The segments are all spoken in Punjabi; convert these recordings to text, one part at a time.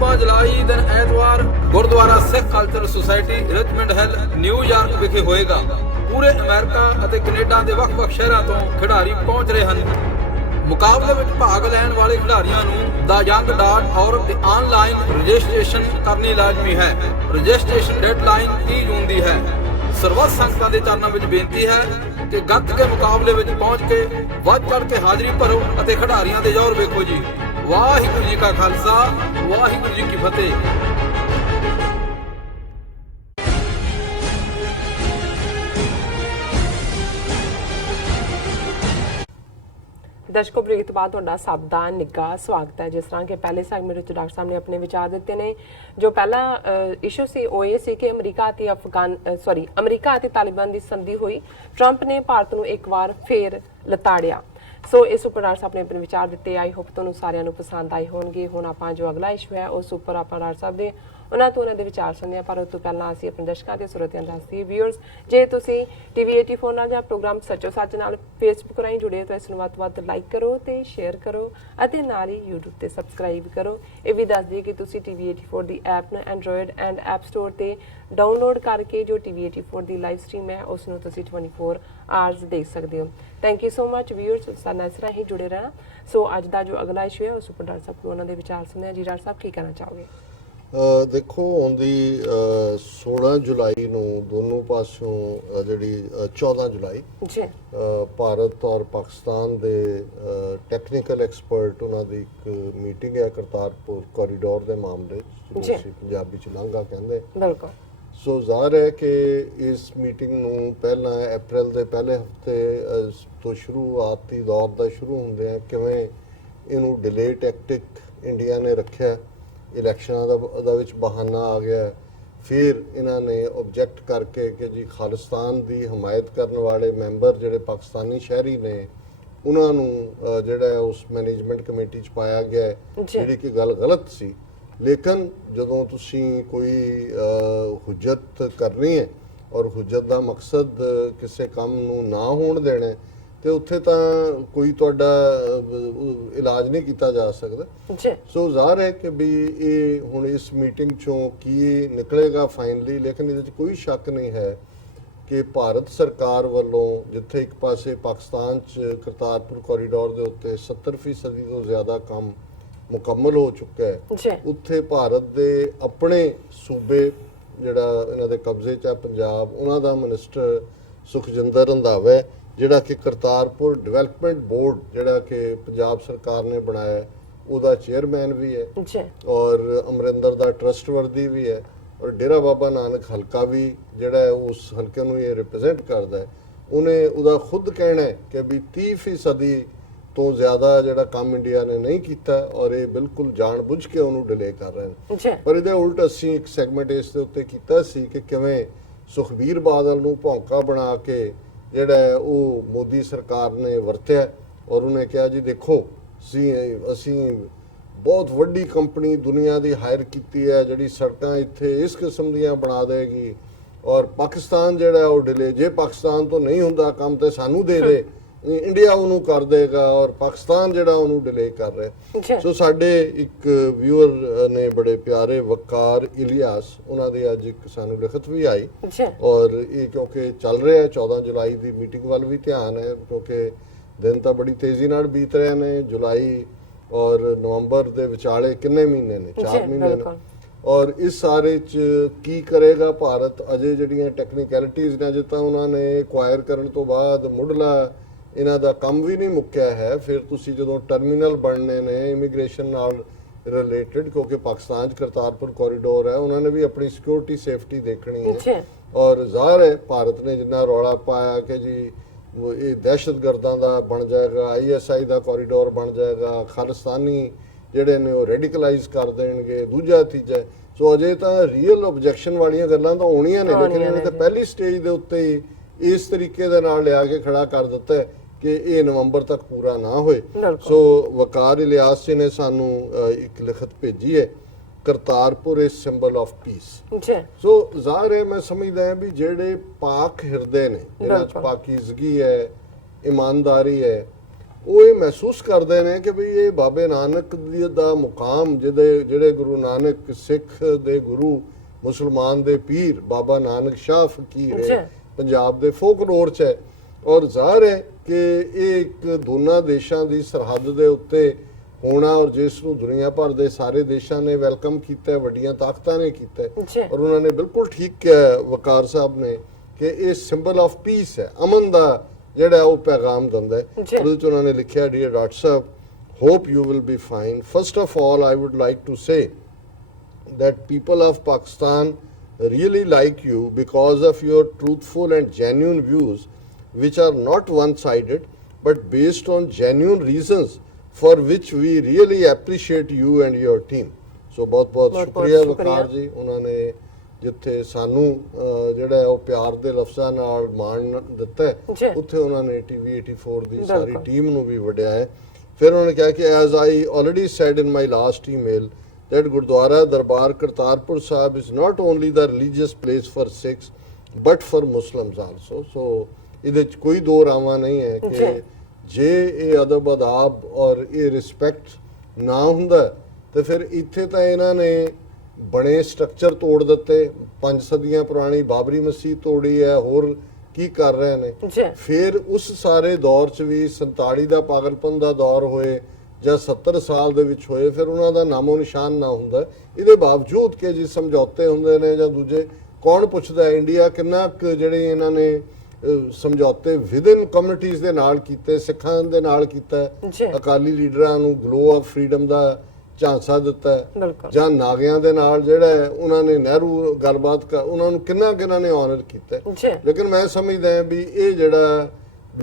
जुलाई दिन एतवार gurdwara Sikh culture society Richmond Hill न्यूयॉर्क विखे होएगा। पूरे अमेरिका ਅਤੇ ਕੈਨੇਡਾ ਦੇ ਵੱਖ-ਵੱਖ ਸ਼ਹਿਰਾਂ ਤੋਂ ਖਿਡਾਰੀ ਪਹੁੰਚ ਰਹੇ ਹਨ। ਮੁਕਾਬਲੇ ਵਿੱਚ ਭਾਗ ਲੈਣ ਵਾਲੇ ਖਿਡਾਰੀਆਂ ਨੂੰ theyoung.org ਤੇ ਆਨਲਾਈਨ ਰਜਿਸਟ੍ਰੇਸ਼ਨ ਕਰਨੀ ਲਾਜ਼ਮੀ ਹੈ। ਰਜਿਸਟ੍ਰੇਸ਼ਨ ਡੈਡਲਾਈਨ 30 ਜੂਨ ਦੀ ਹੈ। ਸਰਬੱਤ ਸੰਗਤਾਂ ਦੇ ਚਰਨਾਂ ਵਿੱਚ ਬੇਨਤੀ ਹੈ ਕਿ ਗੱਤਕੇ ਮੁਕਾਬਲੇ ਵਿੱਚ ਪਹੁੰਚ ਕੇ ਵੱਧ ਚੜ੍ਹ ਕੇ ਹਾਜ਼ਰੀ ਭਰੋ ਅਤੇ ਖਿਡਾਰੀਆਂ ਦੇ ਜ਼ੋਰ ਵੇਖੋ ਜੀ। ਵਾਹਿਗੁਰੂ ਜੀ ਕਾ ਖਾਲਸਾ ਵਾਹਿਗੁਰੂ ਜੀ ਕੀ ਫਤਿਹ। दर्शकों ब्रेक तो बाद तुहाडा सब दा निੱਘਾ स्वागत है। जिस तरह के पहले सैगमेंट ਵਿੱਚ डॉक्टर साहब ने अपने विचार दिते ने। जो पहला इशू सी ਉਹ ਇਹ ਸੀ ਕਿ ਅਮਰੀਕਾ ਅਤੇ ਤਾਲਿਬਾਨ ਦੀ ਸੰਧੀ ਹੋਈ। ट्रंप ने ਭਾਰਤ ਨੂੰ ਇੱਕ ਵਾਰ ਫੇਰ ਲਤਾੜਿਆ। ਸੋ ਇਸ ਉੱਪਰ ਡਾਕਟਰ ਸਾਹਿਬ ਨੇ ਆਪਣੇ ਵਿਚਾਰ ਦਿੱਤੇ। ਆਈ ਹੋਪ ਤੁਹਾਨੂੰ ਸਾਰਿਆਂ ਨੂੰ ਪਸੰਦ ਆਏ ਹੋਣਗੇ। ਹੁਣ ਆਪਾਂ ਜੋ ਅਗਲਾ ਇਸ਼ੂ ਹੈ ਉਸ ਉੱਪਰ ਆਪਾਂ ਡਾਕਟਰ ਸਾਹਿਬ ਦੇ ਉਹਨਾਂ ਤੋਂ ਉਹਨਾਂ ਦੇ ਵਿਚਾਰ ਸੁਣਦੇ ਹਾਂ। ਪਰ ਉਸ ਤੋਂ ਪਹਿਲਾਂ ਅਸੀਂ ਆਪਣੇ ਦਰਸ਼ਕਾਂ ਦੇ ਸਰੋਤਿਆਂ ਦਾ ਦੱਸਦੀ ਵਿਊਅਰਸ, ਜੇ ਤੁਸੀਂ ਟੀਵੀ 84 ਨਾਲ ਜਾਂ ਪ੍ਰੋਗਰਾਮ ਸੱਚੋ ਸੱਚ ਨਾਲ ਫੇਸਬੁੱਕ ਰਾਹੀਂ ਜੁੜੇ ਹੋ ਤਾਂ ਇਸ ਨੂੰ ਵੱਧ ਤੋਂ ਵੱਧ ਲਾਈਕ ਕਰੋ ਤੇ ਸ਼ੇਅਰ ਕਰੋ ਅਤੇ ਨਾਲ ਹੀ YouTube ਤੇ ਸਬਸਕ੍ਰਾਈਬ ਕਰੋ। ਇਹ ਵੀ ਦੱਸ ਦਈਏ ਕਿ ਤੁਸੀਂ ਟੀਵੀ 84 ਦੀ ਐਪ ਨੂੰ ਐਂਡਰੋਇਡ ਐਂਡ ਐਪ ਸਟੋਰ ਤੇ ਡਾਊਨਲੋਡ ਕਰਕੇ ਜੋ ਟੀਵੀ 84 ਦੀ ਲਾਈਵ ਸਟ੍ਰੀਮ ਹੈ ਉਸ ਨੂੰ ਤੁਸੀਂ 24 ਆਵਰਸ ਦੇਖ ਸਕਦੇ ਹੋ। Thank you so much viewers, ਸਾਡੇ ਨਾਲ ਇਸ ਤਰ੍ਹਾਂ ਹੀ ਜੁੜੇ ਰਹਿਣਾ। ਸੋ ਅੱਜ ਦਾ ਜੋ ਅਗਲਾ ਇਸ਼ੂ ਹੈ ਉਸ ਉੱਪਰ ਡਾਕਟਰ ਸਾਹਿਬ ਨੂੰ ਉਹਨਾਂ ਦੇ ਵਿਚਾਰ ਸੁਣਦੇ ਹਾਂ। ਜੀ ਡਾਕਟਰ ਸਾਹਿਬ ਕੀ ਕਹਿਣਾ ਚਾਹੋਗੇ? ਦੇਖੋ, ਆਉਂਦੀ 16 ਜੁਲਾਈ ਨੂੰ ਦੋਨੋਂ ਪਾਸਿਓਂ ਜਿਹੜੀ 14 ਜੁਲਾਈ ਜੀ ਭਾਰਤ ਔਰ ਪਾਕਿਸਤਾਨ ਦੇ ਟੈਕਨੀਕਲ ਐਕਸਪਰਟ ਉਹਨਾਂ ਦੀ ਇੱਕ ਮੀਟਿੰਗ ਹੈ ਕਰਤਾਰਪੁਰ ਕੋਰੀਡੋਰ ਦੇ ਮਾਮਲੇ ਜਿਹਨੂੰ ਅਸੀਂ ਪੰਜਾਬੀ ਚ ਲਾਂਘਾ ਕਹਿੰਦੇ। ਬਿਲਕੁਲ। ਸੋ ਜ਼ਾਹਰ ਹੈ ਕਿ ਇਸ ਮੀਟਿੰਗ ਨੂੰ ਪਹਿਲਾਂ ਅਪ੍ਰੈਲ ਦੇ ਪਹਿਲੇ ਹਫਤੇ ਤੋਂ ਸ਼ੁਰੂਆਤੀ ਦੌਰ ਦਾ ਸ਼ੁਰੂ ਹੁੰਦੇ ਆ ਕਿਵੇਂ ਇਹਨੂੰ ਡਿਲੇ ਟੈਕਟਿਕ ਇੰਡੀਆ ਨੇ ਰੱਖਿਆ। ਇਲੈਕਸ਼ਨਾਂ ਦਾ ਵਿੱਚ ਬਹਾਨਾ ਆ ਗਿਆ। ਫਿਰ ਇਹਨਾਂ ਨੇ ਆਬਜੈਕਟ ਕਰਕੇ ਕਿ ਜੀ ਖਾਲਿਸਤਾਨ ਦੀ ਹਮਾਇਤ ਕਰਨ ਵਾਲੇ ਮੈਂਬਰ ਜਿਹੜੇ ਪਾਕਿਸਤਾਨੀ ਸ਼ਹਿਰੀ ਨੇ ਉਹਨਾਂ ਨੂੰ ਜਿਹੜਾ ਉਸ ਮੈਨੇਜਮੈਂਟ ਕਮੇਟੀ 'ਚ ਪਾਇਆ ਗਿਆ, ਜਿਹੜੀ ਕਿ ਗੱਲ ਗਲਤ ਸੀ। ਲੇਕਿਨ ਜਦੋਂ ਤੁਸੀਂ ਕੋਈ ਹੁਜਤ ਕਰਨੀ ਹੈ ਔਰ ਹੁਜਤ ਦਾ ਮਕਸਦ ਕਿਸੇ ਕੰਮ ਨੂੰ ਨਾ ਹੋਣ ਦੇਣਾ ਤੇ ਉੱਥੇ ਤਾਂ ਕੋਈ ਤੁਹਾਡਾ ਇਲਾਜ ਨਹੀਂ ਕੀਤਾ ਜਾ ਸਕਦਾ। ਸੋ ਜ਼ਾਹਰ ਹੈ ਕਿ ਵੀ ਇਹ ਹੁਣ ਇਸ ਮੀਟਿੰਗ ਚੋਂ ਕੀ ਨਿਕਲੇਗਾ ਫਾਈਨਲੀ, ਲੇਕਿਨ ਇਹਦੇ 'ਚ ਕੋਈ ਸ਼ੱਕ ਨਹੀਂ ਹੈ ਕਿ ਭਾਰਤ ਸਰਕਾਰ ਵੱਲੋਂ ਜਿੱਥੇ ਇੱਕ ਪਾਸੇ ਪਾਕਿਸਤਾਨ 'ਚ ਕਰਤਾਰਪੁਰ ਕੋਰੀਡੋਰ ਦੇ ਉੱਤੇ 70% ਤੋਂ ਜ਼ਿਆਦਾ ਕੰਮ ਮੁਕੰਮਲ ਹੋ ਚੁੱਕਾ ਹੈ, ਉੱਥੇ ਭਾਰਤ ਦੇ ਆਪਣੇ ਸੂਬੇ ਜਿਹੜਾ ਇਹਨਾਂ ਦੇ ਕਬਜ਼ੇ 'ਚ ਹੈ ਪੰਜਾਬ, ਉਹਨਾਂ ਦਾ ਮਿਨਿਸਟਰ ਸੁਖਜਿੰਦਰ ਰੰਧਾਵਾ ਹੈ ਜਿਹੜਾ ਕਿ ਕਰਤਾਰਪੁਰ ਡਿਵੈਲਪਮੈਂਟ ਬੋਰਡ ਜਿਹੜਾ ਕਿ ਪੰਜਾਬ ਸਰਕਾਰ ਨੇ ਬਣਾਇਆ ਉਹਦਾ ਚੇਅਰਮੈਨ ਵੀ ਹੈ ਔਰ ਅਮਰਿੰਦਰ ਦਾ ਟਰਸਟਵਰਦੀ ਵੀ ਹੈ ਔਰ ਡੇਰਾ ਬਾਬਾ ਨਾਨਕ ਹਲਕਾ ਵੀ ਜਿਹੜਾ ਹੈ ਉਸ ਹਲਕੇ ਨੂੰ ਇਹ ਰਿਪਰੈਜ਼ੈਂਟ ਕਰਦਾ ਹੈ। ਉਹਨੇ ਉਹਦਾ ਖੁਦ ਕਹਿਣਾ ਹੈ ਕਿ ਵੀ 30% ਤੋਂ ਜ਼ਿਆਦਾ ਜਿਹੜਾ ਕੰਮ ਇੰਡੀਆ ਨੇ ਨਹੀਂ ਕੀਤਾ ਔਰ ਇਹ ਬਿਲਕੁਲ ਜਾਣ ਬੁੱਝ ਕੇ ਉਹਨੂੰ ਡਿਲੇ ਕਰ ਰਹੇ ਨੇ। ਪਰ ਇਹਦੇ ਉਲਟ ਅਸੀਂ ਇੱਕ ਸੈਗਮੈਂਟ ਇਸ ਦੇ ਉੱਤੇ ਕੀਤਾ ਸੀ ਕਿ ਕਿਵੇਂ ਸੁਖਬੀਰ ਬਾਦਲ ਨੂੰ ਭੌਂਕਾ ਬਣਾ ਕੇ ਜਿਹੜਾ ਉਹ ਮੋਦੀ ਸਰਕਾਰ ਨੇ ਵਰਤਿਆ ਔਰ ਉਹਨੇ ਕਿਹਾ ਜੀ ਦੇਖੋ ਅਸੀਂ ਬਹੁਤ ਵੱਡੀ ਕੰਪਨੀ ਦੁਨੀਆ ਦੀ ਹਾਇਰ ਕੀਤੀ ਹੈ ਜਿਹੜੀ ਸੜਕਾਂ ਇੱਥੇ ਇਸ ਕਿਸਮ ਦੀਆਂ ਬਣਾ ਦੇਗੀ ਔਰ ਪਾਕਿਸਤਾਨ ਜਿਹੜਾ ਉਹ ਡਿਲੇ, ਜੇ ਪਾਕਿਸਤਾਨ ਤੋਂ ਨਹੀਂ ਹੁੰਦਾ ਕੰਮ ਤੇ ਸਾਨੂੰ ਦੇ ਦੇ, ਇੰਡੀਆ ਉਹਨੂੰ ਕਰ ਦੇਗਾ ਔਰ ਪਾਕਿਸਤਾਨ ਜਿਹੜਾ ਉਹਨੂੰ ਡਿਲੇ ਕਰ ਰਿਹਾ। ਸੋ ਸਾਡੇ ਇੱਕ ਵਿਊਅਰ ਨੇ ਬੜੇ ਪਿਆਰੇ ਵਕਾਰ ਇਲਿਆਸ, ਉਹਨਾਂ ਦੀ ਅੱਜ ਇੱਕ ਸਾਨੂੰ ਲਿਖਤ ਵੀ ਆਈ ਔਰ ਇਹ ਕਿਉਂਕਿ ਚੱਲ ਰਿਹਾ 14 ਜੁਲਾਈ ਦੀ ਮੀਟਿੰਗ ਵੱਲ ਵੀ ਧਿਆਨ ਹੈ ਕਿਉਂਕਿ ਦਿਨ ਤਾਂ ਬੜੀ ਤੇਜ਼ੀ ਨਾਲ ਬੀਤ ਰਹੇ ਨੇ। ਜੁਲਾਈ ਔਰ ਨਵੰਬਰ ਦੇ ਵਿਚਾਲੇ ਕਿੰਨੇ ਮਹੀਨੇ ਨੇ? 4 ਮਹੀਨੇ ਨੇ। ਔਰ ਇਸ ਸਾਰੇ 'ਚ ਕੀ ਕਰੇਗਾ ਭਾਰਤ? ਅਜੇ ਜਿਹੜੀਆਂ ਟੈਕਨੀਕੈਲਿਟੀਜ਼ ਨੇ, ਅਜੇ ਤਾਂ ਉਹਨਾਂ ਨੇ ਐਕਵਾਇਰ ਕਰਨ ਤੋਂ ਬਾਅਦ ਮੁੱਢਲਾ ਇਹਨਾਂ ਦਾ ਕੰਮ ਵੀ ਨਹੀਂ ਮੁੱਕਿਆ ਹੈ। ਫਿਰ ਤੁਸੀਂ ਜਦੋਂ ਟਰਮੀਨਲ ਬਣਨੇ ਨੇ ਇਮੀਗ੍ਰੇਸ਼ਨ ਨਾਲ ਰਿਲੇਟਡ, ਕਿਉਂਕਿ ਪਾਕਿਸਤਾਨ 'ਚ ਕਰਤਾਰਪੁਰ ਕੋਰੀਡੋਰ ਹੈ, ਉਹਨਾਂ ਨੇ ਵੀ ਆਪਣੀ ਸਿਕਿਉਰਿਟੀ ਸੇਫਟੀ ਦੇਖਣੀ ਹੈ ਔਰ ਜ਼ਾਹਰ ਹੈ ਭਾਰਤ ਨੇ ਜਿੰਨਾ ਰੌਲਾ ਪਾਇਆ ਕਿ ਜੀ ਇਹ ਦਹਿਸ਼ਤਗਰਦਾਂ ਦਾ ਬਣ ਜਾਏਗਾ, ISI ਦਾ ਕੋਰੀਡੋਰ ਬਣ ਜਾਏਗਾ, ਖਾਲਿਸਤਾਨੀ ਜਿਹੜੇ ਨੇ ਉਹ ਰੈਡੀਕਲਾਈਜ਼ ਕਰ ਦੇਣਗੇ, ਦੂਜਾ ਤੀਜਾ। ਸੋ ਅਜੇ ਤਾਂ ਰੀਅਲ ਆਬਜੈਕਸ਼ਨ ਵਾਲੀਆਂ ਗੱਲਾਂ ਤਾਂ ਹੋਣੀਆਂ ਨੇ, ਲੇਕਿਨ ਇਹਨੇ ਤਾਂ ਪਹਿਲੀ ਸਟੇਜ ਦੇ ਉੱਤੇ ਹੀ ਇਸ ਤਰੀਕੇ ਦੇ ਨਾਲ ਲਿਆ ਕੇ ਖੜਾ ਕਰ ਦਿੱਤਾ ਕਿ ਇਹ ਨਵੰਬਰ ਤੱਕ ਪੂਰਾ ਨਾ ਹੋਏ। ਸੋ ਵਕਾਰ ਇਲਿਆਸ ਜੀ ਨੇ ਸਾਨੂੰ ਇੱਕ ਲਿਖਤ ਭੇਜੀ ਹੈ, Kartarpur is symbol of peace. So ਜ਼ਾਹਿਰ ਹੈ ਮੈਂ ਸਮਝਦਾ ਹਾਂ ਵੀ ਜਿਹੜੇ ਪਾਕ ਹਿਰਦੇ ਨੇ, ਜਿਹਨਾਂ 'ਚ ਪਾਕੀਜ਼ਗੀ ਹੈ, ਇਮਾਨਦਾਰੀ ਹੈ, ਉਹ ਇਹ ਮਹਿਸੂਸ ਕਰਦੇ ਨੇ ਕਿ ਵੀ ਇਹ ਬਾਬੇ ਨਾਨਕ ਦਾ ਮੁਕਾਮ ਜਿਹੜੇ ਗੁਰੂ ਨਾਨਕ ਸਿੱਖ ਦੇ ਗੁਰੂ ਮੁਸਲਮਾਨ ਦੇ ਪੀਰ ਬਾਬਾ ਨਾਨਕ ਸ਼ਾਹ ਫਕੀਰ ਹੈ ਪੰਜਾਬ ਦੇ ਫੋਕਲੋਰ 'ਚ ਹੈ। ਔਰ ਜ਼ਾਹਰ ਹੈ ਕਿ ਇਹ ਇੱਕ ਦੋਨਾਂ ਦੇਸ਼ਾਂ ਦੀ ਸਰਹੱਦ ਦੇ ਉੱਤੇ ਹੋਣਾ ਔਰ ਜਿਸ ਨੂੰ ਦੁਨੀਆ ਭਰ ਦੇ ਸਾਰੇ ਦੇਸ਼ਾਂ ਨੇ ਵੈਲਕਮ ਕੀਤਾ, ਵੱਡੀਆਂ ਤਾਕਤਾਂ ਨੇ ਕੀਤਾ ਔਰ ਉਹਨਾਂ ਨੇ ਬਿਲਕੁਲ ਠੀਕ ਕਿਹਾ ਵਕਾਰ ਸਾਹਿਬ ਨੇ ਕਿ ਇਹ ਸਿੰਬਲ ਆਫ ਪੀਸ ਹੈ, ਅਮਨ ਦਾ ਜਿਹੜਾ ਉਹ ਪੈਗਾਮ ਦਿੰਦਾ ਹੈ। ਉਹਦੇ 'ਚ ਉਹਨਾਂ ਨੇ ਲਿਖਿਆ, ਡੀਅਰ ਡਾਕਟਰ ਸਾਹਿਬ, hope you will be fine. First of all I would like to say that people of Pakistan really like you because of your truthful and genuine views, which are not one-sided but based on genuine reasons for which we really appreciate you and your team. So बहुत शुक्रिया वकार जी, उन्होंने जिथे सानू ਜਿਹੜਾ ਉਹ ਪਿਆਰ ਦੇ ਲਫ਼ਜ਼ਾਂ ਨਾਲ ਮਾਣ ਦਿੱਤਾ ਹੈ ਉੱਥੇ ਉਹਨਾਂ ਨੇ TV 84 ਦੀ ਸਾਰੀ ਟੀਮ ਨੂੰ ਵੀ ਵਡਿਆ ਹੈ। ਫਿਰ ਉਹਨਾਂ ਨੇ ਕਿਹਾ ਕਿ as I already said in my last email that Gurdwara Darbar Kartarpur Sahib is not only the religious place for Sikhs but for Muslims also. So ਇਹਦੇ ਚ ਕੋਈ ਦੋ ਰਾਵਾਂ ਨਹੀਂ ਹੈ ਕਿ ਜੇ ਇਹ ਅਦਬ ਅਦਾਬ ਔਰ ਇਹ ਰਿਸਪੈਕਟ ਨਾ ਹੁੰਦਾ ਤੇ ਫਿਰ ਇੱਥੇ ਤਾਂ ਇਹਨਾਂ ਨੇ ਬਣੇ ਸਟਰਕਚਰ ਤੋੜ ਦਿੱਤੇ, 5 ਸਦੀਆਂ ਪੁਰਾਣੀ ਬਾਬਰੀ ਮਸਜਿਦ ਤੋੜੀ ਹੈ, ਹੋਰ ਕੀ ਕਰ ਰਹੇ ਨੇ। ਫਿਰ ਉਸ ਸਾਰੇ ਦੌਰ 'ਚ ਵੀ 47 ਦਾ ਪਾਗਲਪਨ ਦਾ ਦੌਰ ਹੋਏ ਜਾਂ 70 ਸਾਲ ਦੇ ਵਿੱਚ ਹੋਏ, ਫਿਰ ਉਹਨਾਂ ਦਾ ਨਾਮੋ ਨਿਸ਼ਾਨ ਨਾ ਹੁੰਦਾ। ਇਹਦੇ ਬਾਵਜੂਦ ਕਿ ਜੀ ਸਮਝੌਤੇ ਹੁੰਦੇ ਨੇ ਜਾਂ ਦੂਜੇ, ਕੌਣ ਪੁੱਛਦਾ ਹੈ ਇੰਡੀਆ ਕਿੰਨਾ ਕੁ ਜਿਹੜੇ ਇਹਨਾਂ ਨੇ ਸਮਝੌਤੇ ਵਿਦਿਨ ਕਮਿਊਨਿਟੀਜ਼ ਦੇ ਨਾਲ ਕੀਤੇ, ਸਿੱਖਾਂ ਦੇ ਨਾਲ ਕੀਤਾ, ਅਕਾਲੀ ਲੀਡਰਾਂ ਨੂੰ ਗਲੋ ਆਫ ਫਰੀडम ਦਾ ਝਾਂਸਾ ਦਿੱਤਾ ਜਾਂ ਨਾਗਿਆਂ ਦੇ ਨਾਲ ਜਿਹੜਾ ਉਹਨਾਂ ਨੇ ਨਹਿਰੂ ਗੱਲਬਾਤ ਉਹਨਾਂ ਨੂੰ ਕਿੰਨਾ ਨੇ ਆਨਰ ਕੀਤਾ। ਲੇਕਿਨ ਮੈਂ ਸਮਝਦਾ ਵੀ ਇਹ ਜਿਹੜਾ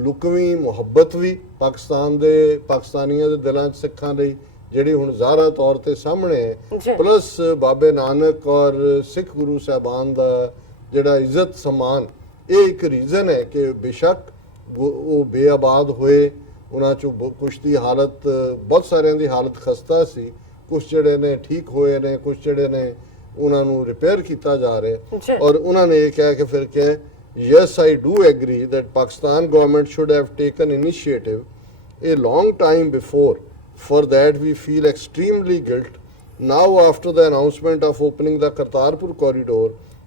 ਲੁਕਵੀਂ ਮੁਹੱਬਤ ਵੀ ਪਾਕਿਸਤਾਨੀਆਂ ਦੇ ਦਿਲਾਂ 'ਚ ਸਿੱਖਾਂ ਲਈ ਜਿਹੜੀ ਹੁਣ ਜ਼ਾਹਰਾ ਤੌਰ ਤੇ ਸਾਹਮਣੇ ਹੈ, ਪਲੱਸ ਬਾਬੇ ਨਾਨਕ ਔਰ ਸਿੱਖ ਗੁਰੂ ਸਾਹਿਬਾਨ ਦਾ ਜਿਹੜਾ ਇੱਜ਼ਤ ਸਨਮਾਨ, ਇਹ ਇੱਕ ਰੀਜ਼ਨ ਹੈ ਕਿ ਬੇਸ਼ੱਕ ਉਹ ਬੇਆਬਾਦ ਹੋਏ, ਉਹਨਾਂ 'ਚੋਂ ਕੁਛ ਦੀ ਹਾਲਤ, ਬਹੁਤ ਸਾਰਿਆਂ ਦੀ ਹਾਲਤ ਖਸਤਾ ਸੀ, ਕੁਛ ਜਿਹੜੇ ਨੇ ਠੀਕ ਹੋਏ ਨੇ, ਕੁਛ ਜਿਹੜੇ ਨੇ ਉਹਨਾਂ ਨੂੰ ਰਿਪੇਅਰ ਕੀਤਾ ਜਾ ਰਿਹਾ। ਔਰ ਉਹਨਾਂ ਨੇ ਇਹ ਕਿਹਾ ਕਿ ਫਿਰ ਕਿਹਾ, yes, I do agree that Pakistan government should have taken initiative a long time before. For that we feel extremely guilt. Now after the announcement of opening the Kartarpur corridor,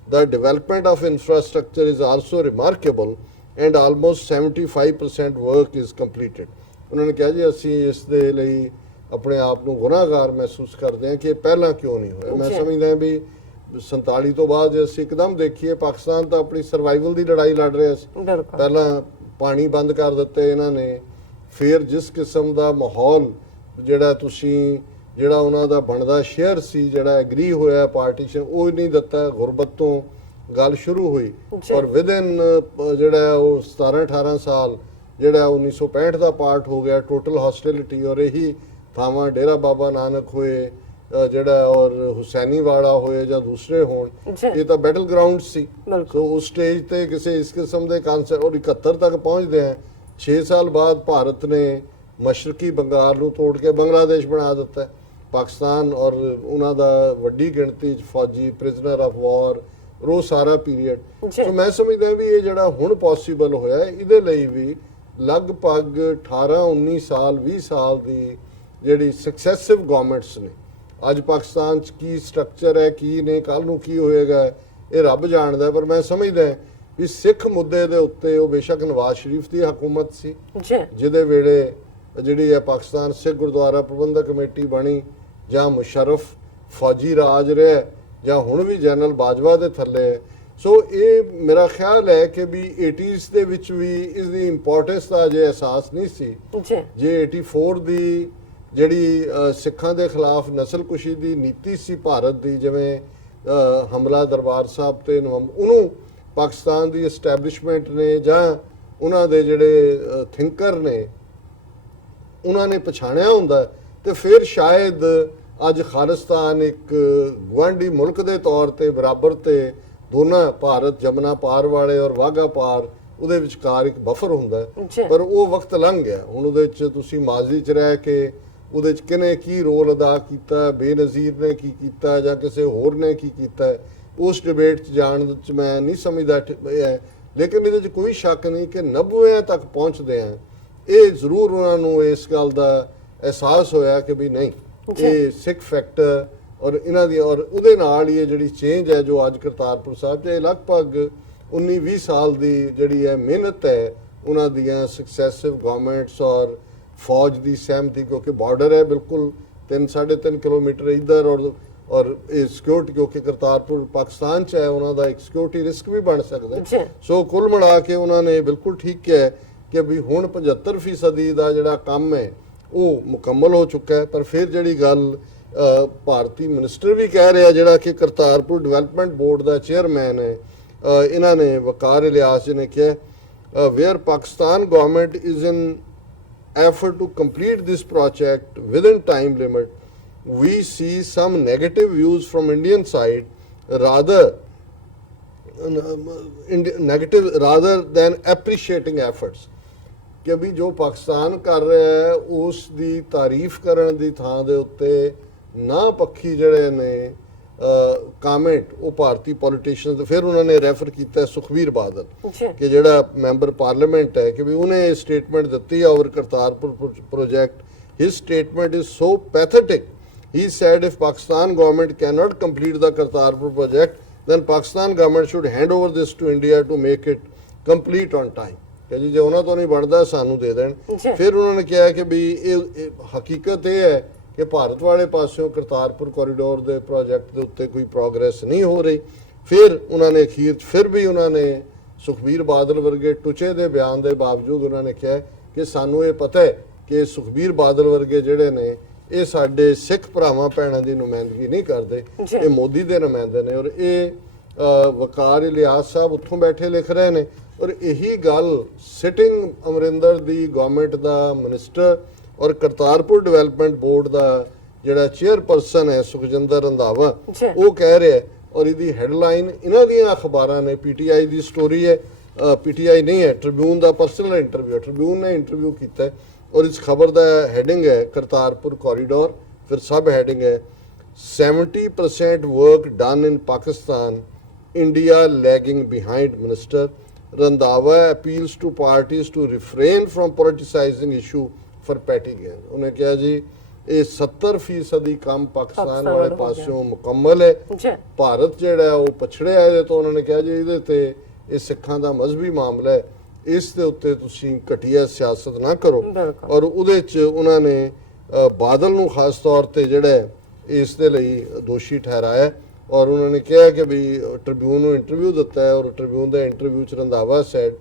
the development of infrastructure is also remarkable and almost 75% work is completed. उन्होंने कहा जी ਅਸੀਂ ਇਸ ਦੇ ਲਈ ਆਪਣੇ ਆਪ ਨੂੰ ਗੁਨਾਹਗਾਰ ਮਹਿਸੂਸ ਕਰਦੇ ਹਾਂ ਕਿ ਪਹਿਲਾਂ ਕਿਉਂ ਨਹੀਂ ਹੋਇਆ। ਮੈਂ ਸਮਝਦਾ ਵੀ 47 ਤੋਂ ਬਾਅਦ ਜੇ ਅਸੀਂ ਇੱਕਦਮ ਦੇਖੀਏ, ਪਾਕਿਸਤਾਨ ਤਾਂ ਆਪਣੀ ਸਰਵਾਈਵਲ ਦੀ ਲੜਾਈ ਲੜ ਰਿਹਾ ਸੀ। ਪਹਿਲਾਂ ਪਾਣੀ ਬੰਦ ਕਰ ਦਿੱਤੇ ਇਹਨਾਂ ਨੇ, ਫਿਰ ਜਿਸ ਕਿਸਮ ਦਾ ਮਾਹੌਲ ਜਿਹੜਾ ਉਹਨਾਂ ਦਾ ਬਣਦਾ ਸ਼ੇਅਰ ਸੀ, ਜਿਹੜਾ ਐਗਰੀ ਹੋਇਆ ਪਾਰਟੀਸ਼ਨ, ਉਹ ਨਹੀਂ ਦਿੱਤਾ। ਗੁਰਬਤ ਤੋਂ ਗੱਲ ਸ਼ੁਰੂ ਹੋਈ ਔਰ ਵਿਦਿਨ ਜਿਹੜਾ ਉਹ 17-18 ਸਾਲ ਜਿਹੜਾ 1965 ਦਾ ਪਾਰਟ ਹੋ ਗਿਆ, ਟੋਟਲ ਹੌਸਟਿਲਿਟੀ। ਔਰ ਇਹੀ ਥਾਵਾਂ ਡੇਰਾ ਬਾਬਾ ਨਾਨਕ ਹੋਏ ਜਿਹੜਾ ਔਰ ਹੁਸੈਨੀ ਵਾੜਾ ਹੋਏ ਜਾਂ ਦੂਸਰੇ ਹੋਣ, ਇਹ ਤਾਂ ਬੈਟਲ ਗਰਾਊਂਡ ਸੀ। ਸੋ ਉਸ ਸਟੇਜ ਤੇ ਕਿਸੇ ਇਸ ਕਿਸਮ ਦੇ ਕਾਨਸੈਪਟ, ਔਰ 71 ਤੱਕ ਪਹੁੰਚਦੇ ਆ। 6 ਸਾਲ ਬਾਅਦ ਭਾਰਤ ਨੇ ਮਸ਼ਰਕੀ ਬੰਗਾਲ ਨੂੰ ਤੋੜ ਕੇ ਬੰਗਲਾਦੇਸ਼ ਬਣਾ ਦਿੱਤਾ। ਪਾਕਿਸਤਾਨ ਔਰ ਉਹਨਾਂ ਦਾ ਵੱਡੀ ਗਿਣਤੀ 'ਚ ਫੌਜੀ ਪ੍ਰਿਜ਼ਨਰ ਆਫ ਵਾਰ, ਉਹ ਸਾਰਾ ਪੀਰੀਅਡ। ਸੋ ਮੈਂ ਸਮਝਦਾ ਵੀ ਇਹ ਜਿਹੜਾ ਹੁਣ ਪੋਸੀਬਲ ਹੋਇਆ, ਇਹਦੇ ਲਈ ਵੀ ਲਗਭਗ 18-19 ਸਾਲ 20 ਸਾਲ ਦੀ ਜਿਹੜੀ ਸਕਸੈਸਿਵ ਗਵਰਨਮੈਂਟਸ ਨੇ। ਅੱਜ ਪਾਕਿਸਤਾਨ 'ਚ ਕੀ ਸਟਰਕਚਰ ਹੈ, ਕੀ ਨੇ, ਕੱਲ੍ਹ ਨੂੰ ਕੀ ਹੋਏਗਾ, ਇਹ ਰੱਬ ਜਾਣਦਾ। ਪਰ ਮੈਂ ਸਮਝਦਾ ਵੀ ਸਿੱਖ ਮੁੱਦੇ ਦੇ ਉੱਤੇ ਉਹ ਬੇਸ਼ੱਕ ਨਵਾਜ਼ ਸ਼ਰੀਫ ਦੀ ਹਕੂਮਤ ਸੀ, ਜਿਹਦੇ ਵੇਲੇ ਜਿਹੜੀ ਹੈ ਪਾਕਿਸਤਾਨ ਸਿੱਖ ਗੁਰਦੁਆਰਾ ਪ੍ਰਬੰਧਕ ਕਮੇਟੀ ਬਣੀ, ਜਾਂ ਮੁਸ਼ਰਫ ਫੌਜੀ ਰਾਜ ਰਿਹਾ, ਜਾਂ ਹੁਣ ਵੀ ਜਨਰਲ ਬਾਜਵਾ ਦੇ ਥੱਲੇ ਹੈ। ਸੋ ਇਹ ਮੇਰਾ ਖਿਆਲ ਹੈ ਕਿ ਵੀ 80s ਦੇ ਵਿੱਚ ਵੀ ਇਸ ਦੀ ਇੰਪੋਰਟੈਂਸ ਦਾ ਅਜੇ ਅਹਿਸਾਸ ਨਹੀਂ ਸੀ। ਜੇ 84 ਦੀ ਜਿਹੜੀ ਸਿੱਖਾਂ ਦੇ ਖਿਲਾਫ ਨਸਲਕੁਸ਼ੀ ਦੀ ਨੀਤੀ ਸੀ ਭਾਰਤ ਦੀ, ਜਿਵੇਂ ਹਮਲਾ ਦਰਬਾਰ ਸਾਹਿਬ ਤੇ ਉਹਨੂੰ ਪਾਕਿਸਤਾਨ ਦੀ ਐਸਟੈਬਲਿਸ਼ਮੈਂਟ ਨੇ ਜਾਂ ਉਹਨਾਂ ਦੇ ਜਿਹੜੇ ਥਿੰਕਰ ਨੇ ਉਹਨਾਂ ਨੇ ਪਛਾਣਿਆ ਹੁੰਦਾ, ਤੇ ਫਿਰ ਸ਼ਾਇਦ ਅੱਜ ਖਾਲਿਸਤਾਨ ਇੱਕ ਗੁਆਂਢੀ ਮੁਲਕ ਦੇ ਤੌਰ ਤੇ ਬਰਾਬਰ ਤੇ ਦੋਨਾਂ ਭਾਰਤ ਜਮਨਾ ਪਾਰ ਵਾਲੇ ਔਰ ਵਾਘਾ ਪਾਰ ਉਹਦੇ ਵਿਚਕਾਰ ਇੱਕ ਬਫਰ ਹੁੰਦਾ। ਪਰ ਉਹ ਵਕਤ ਲੰਘ ਗਿਆ। ਹੁਣ ਉਹਦੇ 'ਚ ਤੁਸੀਂ ਮਾਜ਼ੀ 'ਚ ਰਹਿ ਕੇ ਉਹਦੇ 'ਚ ਕਿਹਨੇ ਕੀ ਰੋਲ ਅਦਾ ਕੀਤਾ, ਬੇਨਜ਼ੀਰ ਨੇ ਕੀ ਕੀਤਾ ਜਾਂ ਕਿਸੇ ਹੋਰ ਨੇ ਕੀ ਕੀਤਾ, ਉਸ ਡਿਬੇਟ 'ਚ ਜਾਣ 'ਚ ਮੈਂ ਨਹੀਂ ਸਮਝਦਾ। ਲੇਕਿਨ ਇਹਦੇ 'ਚ ਕੋਈ ਸ਼ੱਕ ਨਹੀਂ ਕਿ 90 ਤੱਕ ਪਹੁੰਚਦੇ ਆ ਇਹ ਜ਼ਰੂਰ ਉਹਨਾਂ ਨੂੰ ਇਸ ਗੱਲ ਦਾ ਅਹਿਸਾਸ ਹੋਇਆ ਕਿ ਵੀ ਨਹੀਂ, ਇਹ ਸਿੱਖ ਫੈਕਟਰ ਔਰ ਇਹਨਾਂ ਦੀ ਔਰ ਉਹਦੇ ਨਾਲ ਹੀ ਇਹ ਜਿਹੜੀ ਚੇਂਜ ਹੈ ਜੋ ਅੱਜ ਕਰਤਾਰਪੁਰ ਸਾਹਿਬ 'ਚ ਇਹ ਲਗਭਗ 19-20 ਸਾਲ ਦੀ ਜਿਹੜੀ ਹੈ ਮਿਹਨਤ ਹੈ ਉਹਨਾਂ ਦੀਆਂ ਸਕਸੈਸਿਵ ਗਵਰਨਮੈਂਟਸ ਔਰ ਫੌਜ ਦੀ ਸਹਿਮਤੀ, ਕਿਉਂਕਿ ਬਾਰਡਰ ਹੈ ਬਿਲਕੁਲ 3-3.5 ਕਿਲੋਮੀਟਰ ਇੱਧਰ ਔਰ ਇਹ ਸਿਕਿਉਰਿਟੀ ਕਿਉਂਕਿ ਕਰਤਾਰਪੁਰ ਪਾਕਿਸਤਾਨ 'ਚ ਹੈ, ਉਹਨਾਂ ਦਾ ਇੱਕ ਸਿਕਿਉਰਿਟੀ ਰਿਸਕ ਵੀ ਬਣ ਸਕਦਾ ਹੈ। ਸੋ ਕੁੱਲ ਮਿਲਾ ਕੇ ਉਹਨਾਂ ਨੇ ਬਿਲਕੁਲ ਠੀਕ ਕਿਹਾ ਕਿ ਵੀ ਹੁਣ 75% ਦਾ ਜਿਹੜਾ ਕੰਮ ਹੈ ਉਹ ਮੁਕੰਮਲ ਹੋ ਚੁੱਕਾ ਹੈ। ਪਰ ਫਿਰ ਜਿਹੜੀ ਗੱਲ ਭਾਰਤੀ ਮਿਨਿਸਟਰ ਵੀ ਕਹਿ ਰਿਹਾ ਜਿਹੜਾ ਕਿ ਕਰਤਾਰਪੁਰ ਡਿਵੈਲਪਮੈਂਟ ਬੋਰਡ ਦਾ ਚੇਅਰਮੈਨ ਹੈ, ਇਹਨਾਂ ਨੇ ਵਕਾਰ ਇਲਿਆਸ ਜੀ ਨੇ ਕਿਹਾ where Pakistan government is in effort to complete this project within time limit, we see some negative views from Indian side rather than appreciating efforts. ਕਿ ਵੀ ਜੋ ਪਾਕਿਸਤਾਨ ਕਰ ਰਿਹਾ ਹੈ ਉਸ ਦੀ ਤਾਰੀਫ ਕਰਨ ਦੀ ਥਾਂ ਦੇ ਉੱਤੇ ਨਾ ਪੱਖੀ ਜਿਹੜੇ ਨੇ ਕਮੈਂਟ ਉਹ ਭਾਰਤੀ ਪੋਲੀਟੀਸ਼ੀਅਨਸ, ਫਿਰ ਉਹਨਾਂ ਨੇ ਰੈਫਰ ਕੀਤਾ ਸੁਖਬੀਰ ਬਾਦਲ ਕਿ ਜਿਹੜਾ ਮੈਂਬਰ ਪਾਰਲੀਮੈਂਟ ਹੈ ਕਿ ਵੀ ਉਹਨੇ ਸਟੇਟਮੈਂਟ ਦਿੱਤੀ over Kartarpur project. His statement is so pathetic, he said if Pakistan government cannot complete the Kartarpur project then Pakistan government should hand over this to India to make it complete on time। ਕਿ ਜੀ ਜੇ ਉਹਨਾਂ ਤੋਂ ਨਹੀਂ ਬਣਦਾ ਸਾਨੂੰ ਦੇ ਦੇਣ। ਫਿਰ ਉਹਨਾਂ ਨੇ ਕਿਹਾ ਕਿ ਵੀ ਇਹ ਹਕੀਕਤ ਇਹ ਹੈ ਕਿ ਭਾਰਤ ਵਾਲੇ ਪਾਸਿਓਂ ਕਰਤਾਰਪੁਰ ਕੋਰੀਡੋਰ ਦੇ ਪ੍ਰੋਜੈਕਟ ਦੇ ਉੱਤੇ ਕੋਈ ਪ੍ਰੋਗਰੈਸ ਨਹੀਂ ਹੋ ਰਹੀ। ਫਿਰ ਉਹਨਾਂ ਨੇ ਅਖੀਰ 'ਚ ਫਿਰ ਵੀ ਉਹਨਾਂ ਨੇ ਸੁਖਬੀਰ ਬਾਦਲ ਵਰਗੇ ਟੁਚੇ ਦੇ ਬਿਆਨ ਦੇ ਬਾਵਜੂਦ ਉਹਨਾਂ ਨੇ ਕਿਹਾ ਕਿ ਸਾਨੂੰ ਇਹ ਪਤਾ ਹੈ ਕਿ ਸੁਖਬੀਰ ਬਾਦਲ ਵਰਗੇ ਜਿਹੜੇ ਨੇ ਇਹ ਸਾਡੇ ਸਿੱਖ ਭਰਾਵਾਂ ਭੈਣਾਂ ਦੀ ਨੁਮਾਇੰਦਗੀ ਨਹੀਂ ਕਰਦੇ, ਇਹ ਮੋਦੀ ਦੇ ਨੁਮਾਇੰਦੇ ਨੇ। ਔਰ ਇਹ ਵਕਾਰ ਇਲਿਆਸ ਸਾਹਿਬ ਉੱਥੋਂ ਬੈਠੇ ਲਿਖ ਰਹੇ ਨੇ ਔਰ ਇਹੀ ਗੱਲ ਸਿਟਿੰਗ ਅਮਰਿੰਦਰ ਦੀ ਗਵਰਨਮੈਂਟ ਦਾ ਮਿਨਿਸਟਰ ਔਰ ਕਰਤਾਰਪੁਰ ਡਿਵੈਲਪਮੈਂਟ ਬੋਰਡ ਦਾ ਜਿਹੜਾ ਚੇਅਰਪਰਸਨ ਹੈ ਸੁਖਜਿੰਦਰ ਰੰਧਾਵਾ ਉਹ ਕਹਿ ਰਿਹਾ। ਔਰ ਇਹਦੀ ਹੈਡਲਾਈਨ ਇਹਨਾਂ ਦੀਆਂ ਅਖਬਾਰਾਂ ਨੇ, ਪੀਟੀਆਈ ਦੀ ਸਟੋਰੀ ਹੈ, ਪੀਟੀਆਈ ਨਹੀਂ ਹੈ, ਟ੍ਰਿਬਿਊਨ ਦਾ ਪਰਸਨਲ ਇੰਟਰਵਿਊ, ਟ੍ਰਿਬਿਊਨ ਨੇ ਇੰਟਰਵਿਊ ਕੀਤਾ ਹੈ ਔਰ ਇਸ ਖਬਰ ਦਾ ਹੈਡਿੰਗ ਹੈ ਕਰਤਾਰਪੁਰ ਕੋਰੀਡੋਰ, ਫਿਰ ਸਬ ਹੈਡਿੰਗ ਹੈ 70% work done in Pakistan, India legging behind. Minister Randhawa appeals to parties to refrain from politicizing issue for petty gain। ਉਹਨੇ ਕਿਹਾ ਜੀ ਇਹ 70% ਕੰਮ ਪਾਕਿਸਤਾਨ ਵਾਲੇ ਪਾਸਿਓਂ ਮੁਕੰਮਲ ਹੈ, ਭਾਰਤ ਜਿਹੜਾ ਉਹ ਪਛੜਿਆ ਇਹਦੇ ਤੋਂ। ਉਹਨਾਂ ਨੇ ਕਿਹਾ ਜੀ ਇਹਦੇ ਤੇ ਇਹ ਸਿੱਖਾਂ ਦਾ ਮਜ਼ਹਬੀ ਮਾਮਲਾ ਹੈ, ਇਸ ਦੇ ਉੱਤੇ ਤੁਸੀਂ ਘਟੀਆ ਸਿਆਸਤ ਨਾ ਕਰੋ। ਔਰ ਉਹਦੇ 'ਚ ਉਹਨਾਂ ਨੇ ਬਾਦਲ ਨੂੰ ਖਾਸ ਤੌਰ ਤੇ ਜਿਹੜਾ ਇਸ ਦੇ ਲਈ ਦੋਸ਼ੀ ਠਹਿਰਾਇਆ। ਔਰ ਉਹਨਾਂ ਨੇ ਕਿਹਾ ਕਿ ਵੀ ਟ੍ਰਿਬਿਊਨ ਨੂੰ ਇੰਟਰਵਿਊ ਦਿੱਤਾ ਹੈ ਔਰ ਟ੍ਰਿਬਿਊਨ ਦੇ ਇੰਟਰਵਿਊ 'ਚ Randhawa said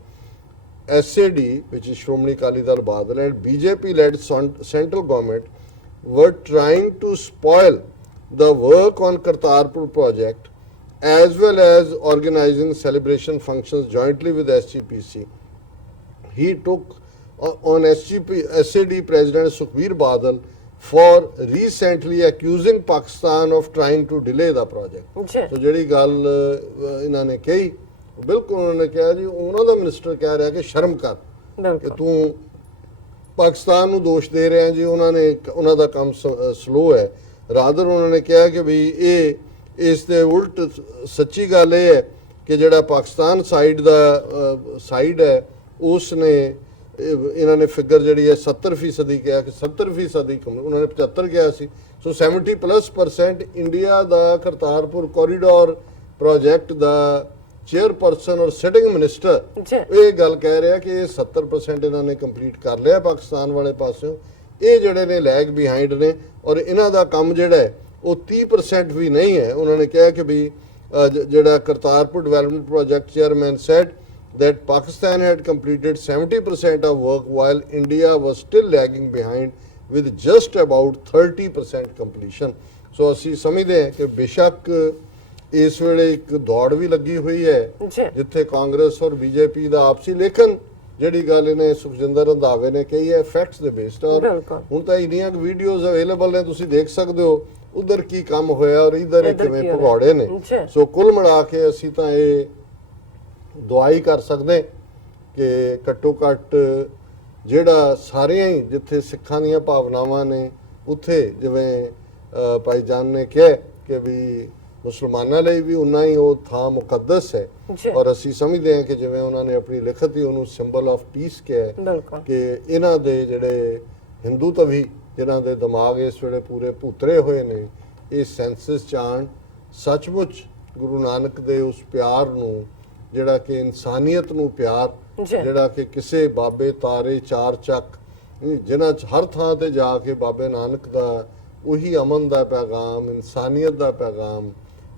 SAD which is Shiromani Akali Dal Badal and BJP led central government were trying to spoil the work on Kartarpur project as well as organizing celebration functions jointly with SGPC. He took on SAD President Sukhbir Badal for recently accusing Pakistan of trying to delay the project। so ਜਿਹੜੀ ਗੱਲ ਇਹਨਾਂ ਨੇ ਕਹੀ ਬਿਲਕੁਲ ਉਹਨਾਂ ਨੇ ਕਿਹਾ ਜੀ ਉਹਨਾਂ ਦਾ ਮਿਨਿਸਟਰ ਕਹਿ ਰਿਹਾ ਕਿ ਸ਼ਰਮ ਕਰ ਕਿ ਤੂੰ ਪਾਕਿਸਤਾਨ ਨੂੰ ਦੋਸ਼ ਦੇ ਰਿਹਾ ਜੀ, ਉਹਨਾਂ ਦਾ ਕੰਮ ਸਲੋ ਹੈ। ਰਾਦਰ ਉਹਨਾਂ ਨੇ ਕਿਹਾ ਕਿ ਵੀ ਇਹ ਇਸ ਦੇ ਉਲਟ ਸੱਚੀ ਗੱਲ ਇਹ ਹੈ ਕਿ ਜਿਹੜਾ ਪਾਕਿਸਤਾਨ ਸਾਈਡ ਹੈ ਉਸ ਨੇ ਇਹਨਾਂ ਨੇ ਫਿਗਰ ਜਿਹੜੀ ਹੈ 70% ਕਿਹਾ ਕਿ 70% ਉਹਨਾਂ ਨੇ 75 ਕਿਹਾ ਸੀ। ਸੋ 70+% ਇੰਡੀਆ ਦਾ ਕਰਤਾਰਪੁਰ ਕੋਰੀਡੋਰ ਪ੍ਰੋਜੈਕਟ ਦਾ ਚੇਅਰਪਰਸਨ ਔਰ ਸਿਟਿੰਗ ਮਿਨਿਸਟਰ ਇਹ ਗੱਲ ਕਹਿ ਰਿਹਾ ਕਿ ਇਹ 70% ਇਹਨਾਂ ਨੇ ਕੰਪਲੀਟ ਕਰ ਲਿਆ ਪਾਕਿਸਤਾਨ ਵਾਲੇ ਪਾਸਿਓਂ, ਇਹ ਜਿਹੜੇ ਨੇ ਲੈਗ ਬਿਹਾਈਂਡ ਨੇ ਔਰ ਇਹਨਾਂ ਦਾ ਕੰਮ ਜਿਹੜਾ ਹੈ ਉਹ 30% ਵੀ ਨਹੀਂ ਹੈ। ਉਹਨਾਂ ਨੇ ਕਿਹਾ ਕਿ ਵੀ ਜਿਹੜਾ Kartarpur development project chairman said that Pakistan had completed 70% of work while India was still lagging behind with just about 30% completion। so ਅਸੀਂ ਸਮਝਦੇ ਹਾਂ ਕਿ ਬੇਸ਼ੱਕ ਇਸ ਵੇਲੇ ਇੱਕ ਦੌੜ ਵੀ ਲੱਗੀ ਹੋਈ ਹੈ ਜਿੱਥੇ ਕਾਂਗਰਸ ਔਰ BJP ਦਾ ਆਪਸੀ, ਲੇਕਿਨ ਜਿਹੜੀ ਗੱਲ ਇਹਨੇ ਸੁਖਜਿੰਦਰ ਰੰਧਾਵੇ ਨੇ ਕਹੀ ਹੈ ਫੈਕਟਸ ਦੇ ਬੇਸਡ। ਔਰ ਹੁਣ ਤਾਂ ਇੰਨੀਆਂ ਵੀਡੀਓਜ਼ ਅਵੇਲੇਬਲ ਨੇ, ਤੁਸੀਂ ਦੇਖ ਸਕਦੇ ਹੋ ਉਧਰ ਕੀ ਕੰਮ ਹੋਇਆ ਔਰ ਇਧਰ ਕਿਵੇਂ ਭਗੌੜੇ ਨੇ। ਸੋ ਕੁੱਲ ਮਿਲਾ ਕੇ ਅਸੀਂ ਤਾਂ ਇਹ ਦੁਆਈ ਕਰ ਸਕਦੇ ਕਿ ਘੱਟੋ ਘੱਟ ਜਿਹੜਾ ਸਾਰਿਆਂ ਹੀ ਜਿੱਥੇ ਸਿੱਖਾਂ ਦੀਆਂ ਭਾਵਨਾਵਾਂ ਨੇ ਉੱਥੇ ਜਿਵੇਂ ਭਾਈ ਜਾਨ ਨੇ ਕਿਹਾ ਕਿ ਵੀ ਮੁਸਲਮਾਨਾਂ ਲਈ ਵੀ ਉਨਾ ਹੀ ਉਹ ਥਾਂ ਮੁਕੱਦਸ ਹੈ ਜੀ। ਔਰ ਅਸੀਂ ਸਮਝਦੇ ਹਾਂ ਕਿ ਜਿਵੇਂ ਉਹਨਾਂ ਨੇ ਆਪਣੀ ਲਿਖਤ ਹੀ ਉਹਨੂੰ ਸਿੰਬਲ ਆਫ ਪੀਸ ਕਿਹਾ ਹੈ ਬਿਲਕੁਲ ਕਿ ਇਹਨਾਂ ਦੇ ਜਿਹੜੇ ਹਿੰਦੂ ਤਵੀ ਜਿਨ੍ਹਾਂ ਦੇ ਦਿਮਾਗ ਇਸ ਵੇਲੇ ਪੂਰੇ ਭੂਤਰੇ ਹੋਏ ਨੇ, ਇਹ ਸੈਂਸਸ ਚਾਣ ਸੱਚਮੁੱਚ ਗੁਰੂ ਨਾਨਕ ਦੇ ਉਸ ਪਿਆਰ ਨੂੰ, ਜਿਹੜਾ ਕਿ ਇਨਸਾਨੀਅਤ ਨੂੰ ਪਿਆਰ, ਜੀ। ਜਿਹੜਾ ਕਿ ਕਿਸੇ ਬਾਬੇ ਤਾਰੇ ਚਾਰ ਚੱਕ ਜਿਨ੍ਹਾਂ 'ਚ ਹਰ ਥਾਂ ਤੇ ਜਾ ਕੇ ਬਾਬੇ ਨਾਨਕ ਦਾ ਉਹੀ ਅਮਨ ਦਾ ਪੈਗਾਮ, ਇਨਸਾਨੀਅਤ ਦਾ ਪੈਗਾਮ,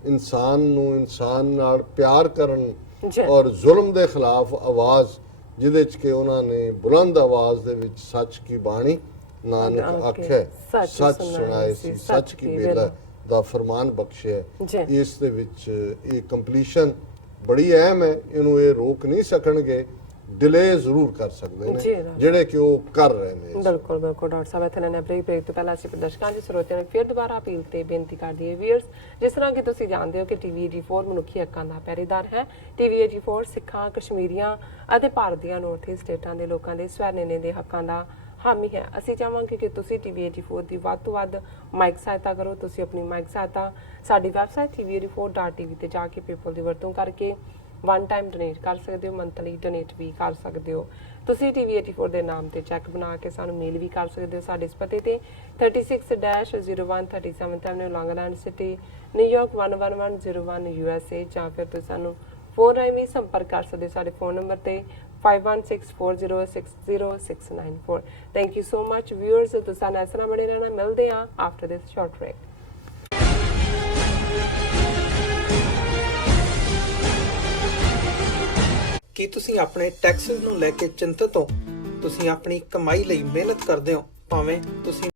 ਇਨਸਾਨ ਨੂੰ ਇਨਸਾਨ ਨਾਲ ਪਿਆਰ ਕਰਨ ਜੀ। ਔਰ ਜ਼ੁਲਮ ਦੇ ਖਿਲਾਫ ਆਵਾਜ਼, ਜਿਹਦੇ 'ਚ ਕਿ ਉਹਨਾਂ ਨੇ ਬੁਲੰਦ ਆਵਾਜ਼ ਦੇ ਵਿੱਚ ਸੱਚ ਕੀ ਬਾਣੀ ਨਾਨਕ ਆਖੇ ਸੱਚ ਸੁਣਾਏ ਸੀ, ਸੱਚ ਕੀ ਵੇਲਾ ਦਾ ਫਰਮਾਨ ਬਖਸ਼ਿਆ। ਜੀ। ਇਸ ਦੇ ਵਿੱਚ ਇਹ ਕੰਪਲੀਸ਼ਨ ਬੜੀ ਅਹਿਮ ਹੈ, ਇਹਨੂੰ ਇਹ ਰੋਕ ਨਹੀਂ ਸਕਣਗੇ, ਡਿਲੇ ਜ਼ਰੂਰ ਕਰ ਸਕਦੇ ਜੀ, ਨੇ ਜਿਹੜੇ ਕਿ ਉਹ ਕਰ ਰਹੇ ਨੇ। ਬਿਲਕੁਲ ਬਿਲਕੁਲ ਡਾਕਟਰ ਸਾਹਿਬ, ਇੱਥੇ ਨੇ ਬ੍ਰੇਕ ਤੋਂ ਪਹਿਲਾਂ ਅਸੀਂ ਪ੍ਰਦਰਸ਼ਕਾਂ ਦੇ ਸਰੋਤਿਆਂ ਨੂੰ ਫਿਰ ਦੁਬਾਰਾ ਅਪੀਲ ਤੇ ਬੇਨਤੀ ਕਰਦੀ ਹੈ ਵੀਅਰਸ, ਜਿਸ ਤਰ੍ਹਾਂ ਕਿ ਤੁਸੀਂ ਜਾਣਦੇ ਹੋ ਕਿ ਟੀਵੀ 84 ਮਨੁੱਖੀ ਹੱਕਾਂ ਦਾ ਪਹਿਰੇਦਾਰ ਹੈ। ਟੀਵੀ 84 ਸਿੱਖਾਂ, ਕਸ਼ਮੀਰੀਆਂ ਅਤੇ ਭਾਰਤ ਦੀਆਂ ਨੌਰਥ ਈਸਟ ਸਟੇਟਾਂ ਦੇ ਲੋਕਾਂ ਦੇ ਸਵੈ-ਨਿਰਣੇ ਦੇ ਹੱਕਾਂ ਦਾ ਹਾਮੀ ਹੈ। ਅਸੀਂ ਚਾਹਾਂਗੇ ਕਿ ਤੁਸੀਂ ਟੀਵੀ 84 ਦੀ ਵੱਧ ਤੋਂ ਵੱਧ ਮਾਈਕ ਸਹਾਇਤਾ ਕਰੋ। ਤੁਸੀਂ ਆਪਣੀ ਮਾਈਕ ਸਹਾਇਤਾ ਸਾਡੀ ਵੈਬਸਾਈਟ tv84.tv ਤੇ ਜਾ ਕੇ ਪੇਪਲ ਦੀ ਵਰਤੋਂ ਕਰਕੇ ਵਨ ਟਾਈਮ ਡੋਨੇਟ ਕਰ ਸਕਦੇ ਹੋ, ਮੰਥਲੀ ਡੋਨੇਟ ਵੀ ਕਰ ਸਕਦੇ ਹੋ। ਤੁਸੀਂ ਟੀਵੀ 84 ਦੇ ਨਾਮ ਤੇ ਚੈੱਕ ਬਣਾ ਕੇ ਸਾਨੂੰ ਮੇਲ ਵੀ ਕਰ ਸਕਦੇ ਹੋ ਸਾਡੇ ਇਸ ਪਤੇ ਤੇ 36-0137 ਐਵਨਿਊ ਲੌਂਗ ਆਈਲੈਂਡ ਸਿਟੀ, ਨਿਊਯਾਰਕ 11101 USA, ਜਾਂ ਫਿਰ ਤੁਸੀਂ ਸਾਨੂੰ ਫੋਨ ਰਾਹੀਂ ਵੀ ਸੰਪਰਕ ਕਰ ਸਕਦੇ ਹੋ ਸਾਡੇ ਫੋਨ ਨੰਬਰ ਤੇ 5164060694। Thank you so much viewers, ਤੁਸੀਂ ਨਾਲ ਇਸ ਤਰ੍ਹਾਂ ਬਣੇ ਰਹਿਣਾ। ਮਿਲਦੇ ਹਾਂ ਆਫਟਰ ਦਿਸ ਸ਼ਾਰਟ ਬ੍ਰੇਕ। ਕੀ ਤੁਸੀਂ ਆਪਣੇ ਟੈਕਸਿਸ ਨੂੰ ਲੈ ਕੇ ਚਿੰਤਤ ਹੋ? ਤੁਸੀਂ ਆਪਣੀ ਕਮਾਈ ਲਈ ਮਿਹਨਤ ਕਰਦੇ ਹੋ, ਭਾਵੇਂ ਤੁਸੀਂ